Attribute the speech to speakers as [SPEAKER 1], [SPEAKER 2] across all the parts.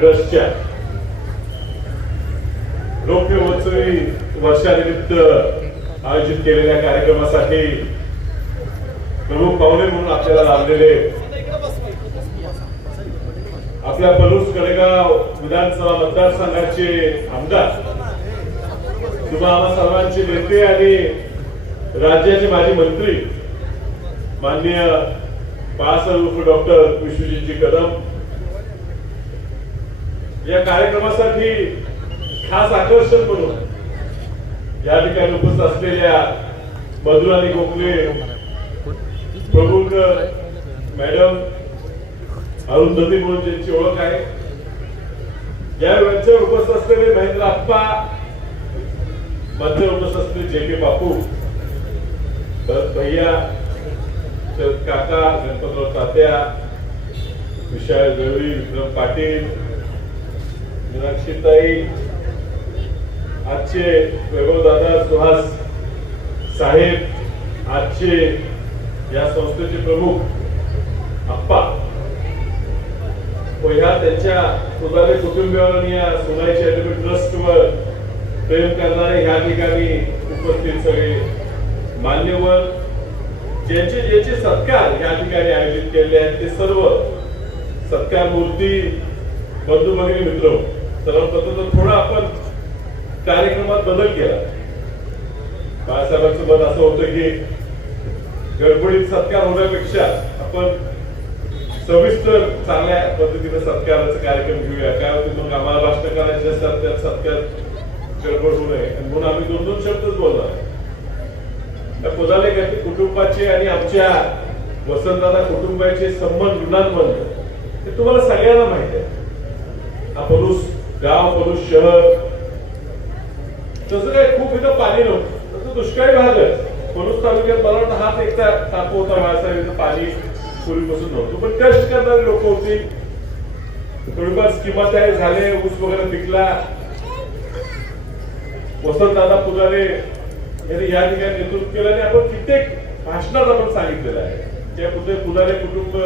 [SPEAKER 1] ट्रस्टच्या. रौप्य महोत्सवी वर्षानिमित्त आयोजित केलेल्या कार्यक्रमासाठी प्रमुख पाहुणे म्हणून आपल्याला लाभलेले आपल्या पलूस कडेगाव विधानसभा मतदारसंघाचे आमदार किंवा आम्हा सर्वांचे नेते आणि राज्याचे माजी मंत्री माननीय बाळासाहेब डॉक्टर विश्वजितजी कदम या कार्यक्रमासाठी खास आकर्षण म्हणून या ठिकाणी उपस्थित असलेल्या मधुराणी गोखले प्रभूकर मॅडम अरुंधती म्हणून ज्यांची ओळख आहे. या वेळच्या उपस्थित असलेले महेंद्र आप्पा मध्य उपस्थित असलेले जे के बापू भरत भैया शरद काका गणपतराव तात्या विशाल गवळी विक्रम पाटील मीनाक्षीताई आजचे वैभवदादा सुहास साहेब आजचे या संस्थेचे प्रमुख आप्पा. व ह्या त्यांच्या सुधारे कुटुंबियावर आणि या सोनाई चॅरिटेबल ट्रस्टवर प्रेम करणारे ह्या ठिकाणी उपस्थित सगळे मान्यवर ज्यांचे ज्याचे सत्कार या ठिकाणी आयोजित केले आहेत ते सर्व सत्कार मूर्ती बंधू भगिनी मित्र सर्वप्रथम तर थोडा आपण कार्यक्रमात बदल केला. बाळासाहेबांचं मत असं होतं की गडबडीत सत्कार होण्यापेक्षा आपण सविस्तर चांगल्या पद्धतीने सत्काराचा कार्यक्रम घेऊया. काय होते मग आम्हाला भाषण करायचे असतात त्यात सत्कार गडबड होऊ नये. म्हणून आम्ही दोन दोन शब्दच बोलणार त्या पुजाले काय कुटुंबाचे आणि आमच्या वसंतदादा कुटुंबाचे संबंध ऋणांबंध हे तुम्हाला सगळ्यांना माहिती आहे. हा पलूस गाव पलूस शहर. तसं काय खूप इथं पाणी नव्हतं. तसं दुष्काळी भाग आहे. पलूस तालुक्यात मला वाटतं हाच एकदा टाकू होता. बाळासाहेब इथं पाणी पूर्वीपासून नव्हतं. पण कष्ट करणारी लोक होती. थोडीफार स्किमा तयार झाले. ऊस वगैरे पिकला. वसंतदादा पुजारे यांनी या ठिकाणी नेतृत्व केलं आणि आपण कित्येक भाषणात आपण सांगितलेलं आहे. त्या पुढे पुजारे कुटुंब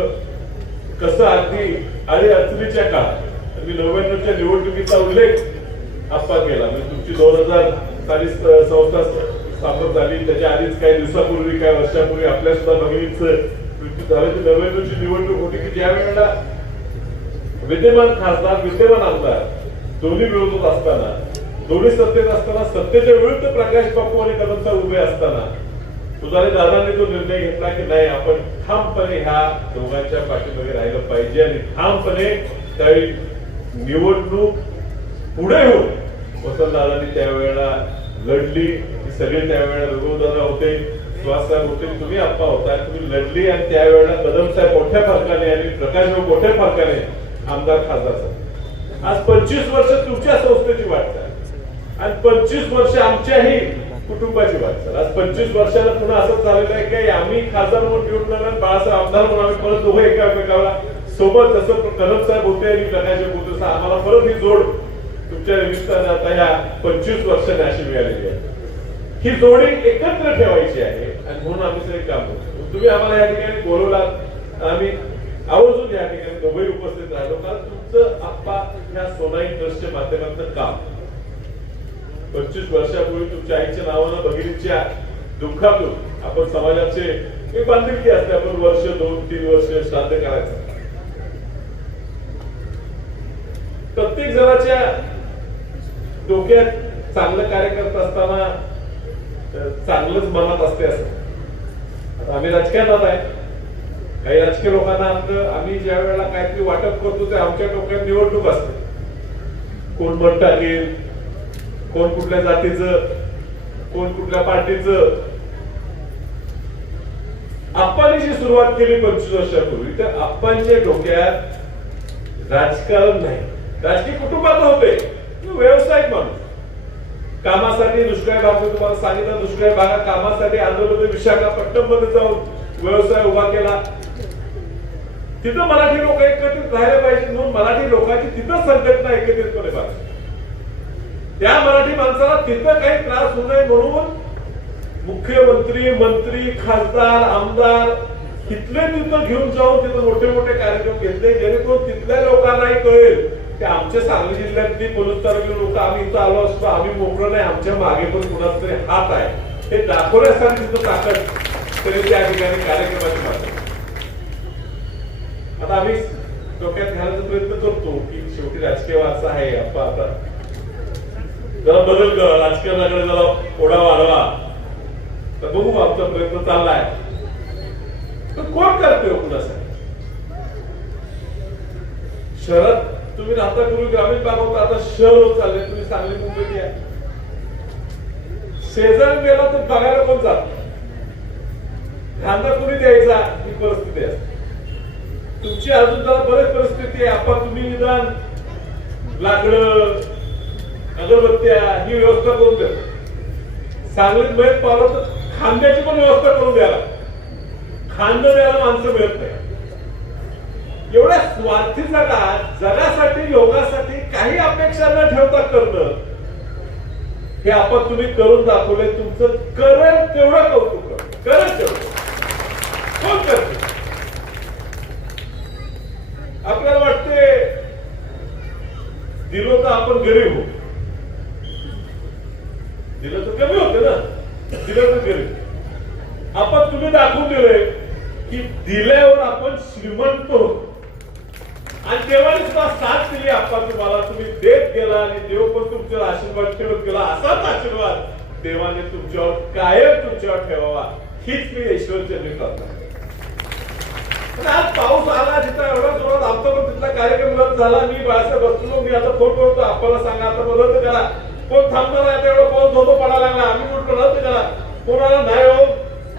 [SPEAKER 1] कसं अगदी आणि अडचणीच्या काळात तुम्ही नव्याण्णवच्या निवडणुकीचा उल्लेख आप्पा केला. म्हणजे तुमची दोन हजार साली संस्था स्थापन झाली. त्याच्या आधीच काही दिवसापूर्वी काही वर्षापूर्वी आपल्या सुद्धा बहिणीचं मृत्यू ती नव्याण्णवची निवडणूक होती की ज्या वेळेला विद्यमान खासदार विद्यमान आमदार दोन्ही विरोधात असताना दोन्ही सत्तेत असताना सत्तेच्या विरुद्ध प्रकाश बापू आणि कदमचा उभे असताना तुझाने दादांनी तो निर्णय घेतला की नाही आपण ठामपणे ह्या दोघांच्या पाठीमागे राहिलं पाहिजे आणि ठामपणे त्यावेळी निवडणूक पुढे होऊन वसंतदादांनी त्यावेळेला लढली सगळे त्यावेळेला रघुदादा होते सुहाससाहेब होते तुम्ही आप्पा होता तुम्ही लढली आणि त्यावेळेला कदम साहेब मोठ्या फरकाने आणि प्रकाश भाऊ मोठ्या फरकाने आमदार खासदार साहेब आज पंचवीस वर्ष तुमच्या संस्थेची वाटचाल आणि पंचवीस वर्ष आमच्याही कुटुंबाची वाटचाल आज पंचवीस वर्षाला पुन्हा असं झालेलं आहे की आम्ही खासदार म्हणून निवडून बाळासाहेब आमदार म्हणून आम्ही परत दोघं एकामेकाला सोबत जसं कनक साहेब होते आणि प्रकाश होते तसं आम्हाला परत ही जोड तुमच्या निमित्ताने आता या पंचवीस वर्षाने अशी मिळालेली आहे. ही जोडी एकत्र ठेवायची आहे आणि म्हणून आम्ही सगळे काम करतो. तुम्ही आम्हाला या ठिकाणी बोलवलात आम्ही आवर्जून या ठिकाणी दोघंही उपस्थित राहिलो कारण तुमचं आप्पा ह्या सोनाई ट्रस्टच्या माध्यमातलं काम. पंचवीस वर्षापूर्वी तुमच्या आईच्या नावानं भगिनीच्या दुःखातून आपण समाजाचे एक बांधिलकी असते आपण वर्ष दोन तीन वर्ष श्राद्ध करायचं. प्रत्येक जणाच्या डोक्यात चांगलं कार्य करत असताना चांगलंच मनात असते असं. आम्ही राजकारणात आहे. काही राजकीय लोकांना आमचं आम्ही ज्या वेळेला काहीतरी वाटप करतो ते आमच्या डोक्यात निवडणूक असते. कोण मत टाकेल कोण कुठल्या जातीचं कोण कुठल्या पार्टीचं. आप्पांनी जी सुरुवात केली पंचवीस वर्षापूर्वी तर आप्पांच्या डोक्यात राजकारण नाही. राजकीय कुटुंबात होते. व्यावसायिक माणूस. कामासाठी दुष्काळ भाग तुम्हाला सांगितलं. दुष्काळ भागात कामासाठी आंदोलन विशाखापट्टणममध्ये जाऊन व्यवसाय उभा केला. तिथं मराठी लोक एकत्रित राहिले पाहिजे म्हणून मराठी लोकांची तिथं संघटना एकत्रितपणे पाहिजे त्या मराठी माणसाला तिथं काही त्रास होऊ नये म्हणून मुख्यमंत्री मंत्री खासदार आमदार तिथले तिथं घेऊन जाऊन तिथं मोठे मोठे कार्यक्रम घेतले जेणेकरून तिथल्या लोकांनाही कळेल ते आमच्या सांगली जिल्ह्यातली पोलीस तालुक्यातील लोक आम्ही इथं आलो असतो आम्ही मोकळं नाही आमच्या मागे पण कुणाचा तरी हात आहे. हे दाखवण्यासाठी तिथं ताकद तरी त्या ठिकाणी कार्यक्रमाची मागणी. आता आम्ही डोक्यात घालायचा प्रयत्न करतो की शेवटी राजकीय वारसा आहे आपण आता. जरा बदल कर राजकारणाकडे जरा ओढा वाढवा. तर बघू आमचा प्रयत्न चाललाय. तर कोण करतोय हो कुणासाठी? शरद तुम्ही राहता पूर्वी ग्रामीण भाग होता आता शहर होत चालले तुम्ही सांगली मुंबई या. शेजारी गेला तर बघायला कोण जात कांदा कुणी द्यायचा ही परिस्थिती असते तुमची अजून जरा बरेच परिस्थिती आहे. आपण तुम्ही निदान लाकड अगरबत्त्या ही व्यवस्था करून द्या. सांगलीत मिळत पावलं तर खांद्याची पण व्यवस्था करून द्यायला. खांद द्यायला माणसं मिळत नाही. एवढ्या स्वार्थी जगात जगासाठी लोकांसाठी काही अपेक्षा न ठेवता करणं हे आपण तुम्ही करून दाखवले तुमचं करण तेवढं कौतुक करण तेवढं. कोण करते? आपल्याला वाटते दिलो तर आपण गरीब हो दिलं तर कमी होते ना? दिलं तर गरीब आपण तुम्ही दाखवून दिले की दिल्यावर आपण श्रीमंत होतो आणि देवाने सुद्धा साथ दिली आपला तुम्हाला तुम्ही देत गेला आणि देव पण तुमच्यावर आशीर्वाद ठेवत गेला असाच आशीर्वाद देवाने तुमच्यावर कायम तुमच्यावर ठेवावा. हीच मी ईश्वरचरणी करतो. आज पाऊस आला तिथं एवढा जोरात आमचा पण तिथला कार्यक्रम रद्द झाला. मी बाळासाहेब बसलो मी आता फोन करतो आपल्याला सांगा. आता मग रद्द करा कोण थांबणार आता एवढा पाऊस धोतो पडायला लागला. आम्ही म्हटलं रद्द करा कोणाला नाही हो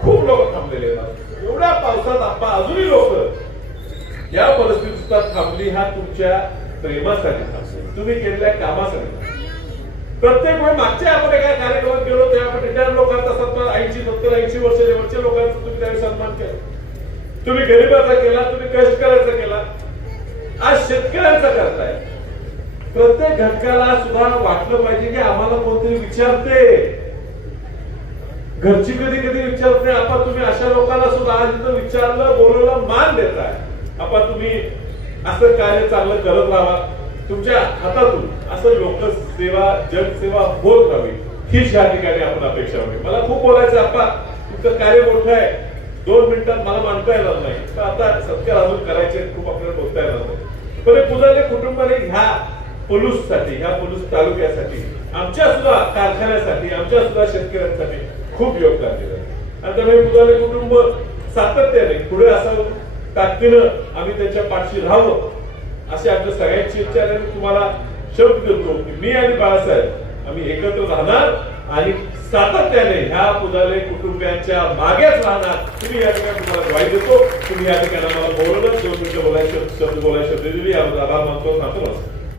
[SPEAKER 1] खूप लोक थांबलेले एवढ्या पावसात आपण अजूनही लोक या परिस्थिती सुद्धा थांबली हा तुमच्या प्रेमासाठी. तुम्ही केलेल्या कामासाठी. प्रत्येक वेळ मागच्या आपण एका कार्यक्रमात गेलो तेव्हा आपण त्या लोकांचा सन्मान ऐंशी सत्तर ऐंशी वर्ष वरच्या लोकांचा तुम्ही त्यावेळी सन्मान केला. तुम्ही गरीबाचा केला तुम्ही कष्टकऱ्याचा केला. आज शेतकऱ्यांचा करताय. प्रत्येक घटकाला सुद्धा वाटलं पाहिजे की आम्हाला कोणतरी विचारते. घरची कधी कधी विचारते आपण तुम्ही अशा लोकांना सुद्धा आज इथं विचारलं बोलवलं मान देताय. आपण तुम्ही असं कार्य चांगलं करत राहा. तुमच्या हातातून असं लोकसेवा जनसेवा होत राहावी. हीच या ठिकाणी आपण अपेक्षा होती. मला खूप बोलायचं आपा तुमचं कार्य मोठं आहे. दोन मिनिटात मला मांडता येणार नाही. तर आता सत्कार अजून करायचे खूप आपल्याला बोलता येणार नाही. पण पुजारी कुटुंबाने ह्या पोलूससाठी ह्या पोलूस तालुक्यासाठी आमच्या सुद्धा कारखान्यासाठी आमच्या सुद्धा शेतकऱ्यांसाठी खूप योगदान दिलं. आणि त्यामुळे पुजारी कुटुंब सातत्याने पुढे असावं. ताकदीनं आम्ही त्यांच्या पाठशी राहावं अशी आमच्या सगळ्यांची इच्छा आहे. आणि मी तुम्हाला शब्द देतो की मी आणि बाळासाहेब आम्ही एकत्र राहणार आणि सातत्याने ह्या पुजाले कुटुंबियांच्या मागेच राहणार. तुम्ही या ठिकाणी तुम्हाला ग्वाही देतो. तुम्ही या ठिकाणी आम्हाला बोलवलं. दोन मिनिटं बोलायचे शब्द बोलायचे. शब्द दिली याबद्दल आभार मानतो. सांगतो